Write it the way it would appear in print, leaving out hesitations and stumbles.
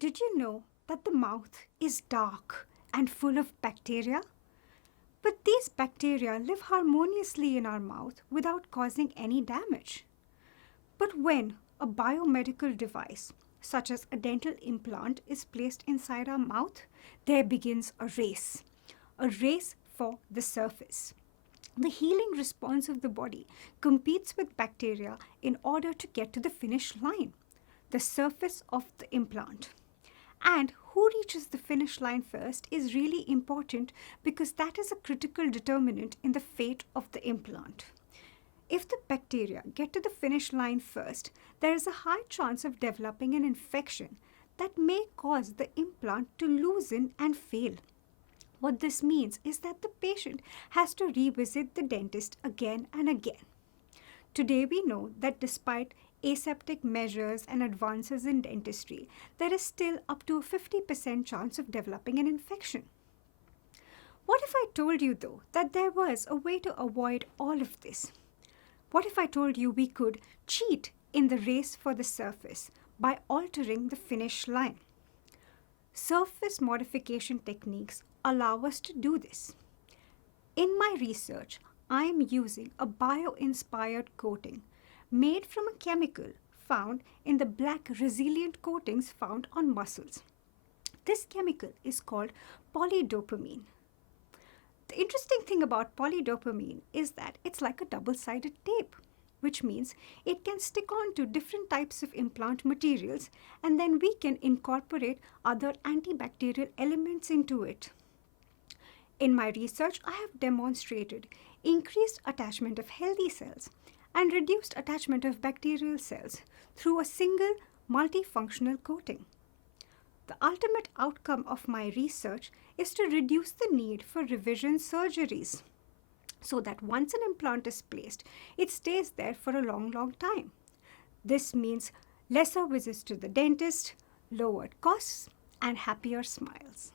Did you know that the mouth is dark and full of bacteria? But these bacteria live harmoniously in our mouth without causing any damage. But when a biomedical device, such as a dental implant, is placed inside our mouth, there begins a race for the surface. The healing response of the body competes with bacteria in order to get to the finish line, the surface of the implant. And who reaches the finish line first is really important because that is a critical determinant in the fate of the implant. If the bacteria get to the finish line first, there is a high chance of developing an infection that may cause the implant to loosen and fail. What this means is that the patient has to revisit the dentist again and again. Today we know that despite aseptic measures and advances in dentistry, there is still up to a 50% chance of developing an infection. What if I told you though that there was a way to avoid all of this? What if I told you we could cheat in the race for the surface by altering the finish line? Surface modification techniques allow us to do this. In my research, I am using a bio-inspired coating made from a chemical found in the black resilient coatings found on muscles. This chemical is called polydopamine. The interesting thing about polydopamine is that it's like a double-sided tape, which means it can stick on to different types of implant materials, and then we can incorporate other antibacterial elements into it. In my research, I have demonstrated increased attachment of healthy cells and reduced attachment of bacterial cells through a single multifunctional coating. The ultimate outcome of my research is to reduce the need for revision surgeries so that once an implant is placed, it stays there for a long time. This means lesser visits to the dentist, lowered costs, and happier smiles.